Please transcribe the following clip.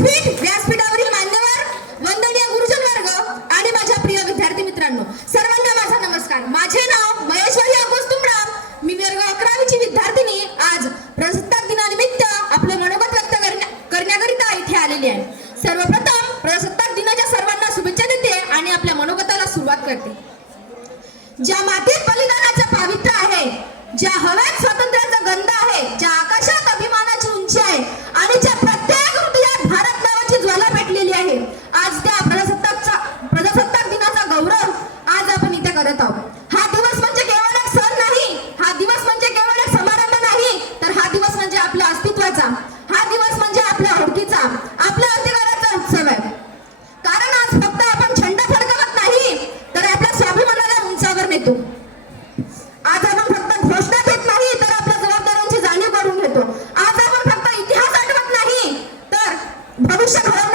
व्यासपीठावरील मान्यवर, वंदनीय गुरुजन वर्ग आणि माझ्या प्रिय विद्यार्थी मित्रांनो, सर्वांना माझा नमस्कार. माझे नाव महेश्वरी अगोज तुमराम. मी वर्ग 11वी ची विद्यार्थिनी आज प्रजासत्ताक दिनानिमित्त आपले मनोगत व्यक्त करण्याकरिता इथे आलेली आहे. सर्वप्रथम प्रजासत्ताक दिनाच्या सर्वांना शुभेच्छा देते आणि आपल्या मनोगताला सुरुवात करते. ज्या मातीत बलिदानाचं पावित्र्य आहे, ज्या हवेत स्वातंत्र्याचा गंध आहे, ज्या आकाशात अभिमानाची उंची आहे आणि ज्या प्रत्येक हृदयात भारत नावाची ज्वाला पेटलेली आहे, आज त्या प्रजासत्ताक दिनाचा गौरव आज आपण इथे करत आहोत. हा दिवस म्हणजे केवळ एक सण नाही, हा दिवस म्हणजे केवळ एक समारंभ नाही, तर हा दिवस म्हणजे आपल्या अस्तित्वाचा, हा दिवस म्हणजे आपल्या ओळखीचा, आपल्या अधिकाराचा उत्सव आहे. कारण आज फक्त आपण झेंड फडकवत नाही, तर आपल्या स्वाभिमानाला उंचावर नेतो. आज आपण फक्त घोषणा देत नाही, तर आपल्या जबाबदाऱ्यांची जाणीव करून घेतो. आज आपण फक्त इतिहास आठवत नाही, तर भविष्य घडवण्याचा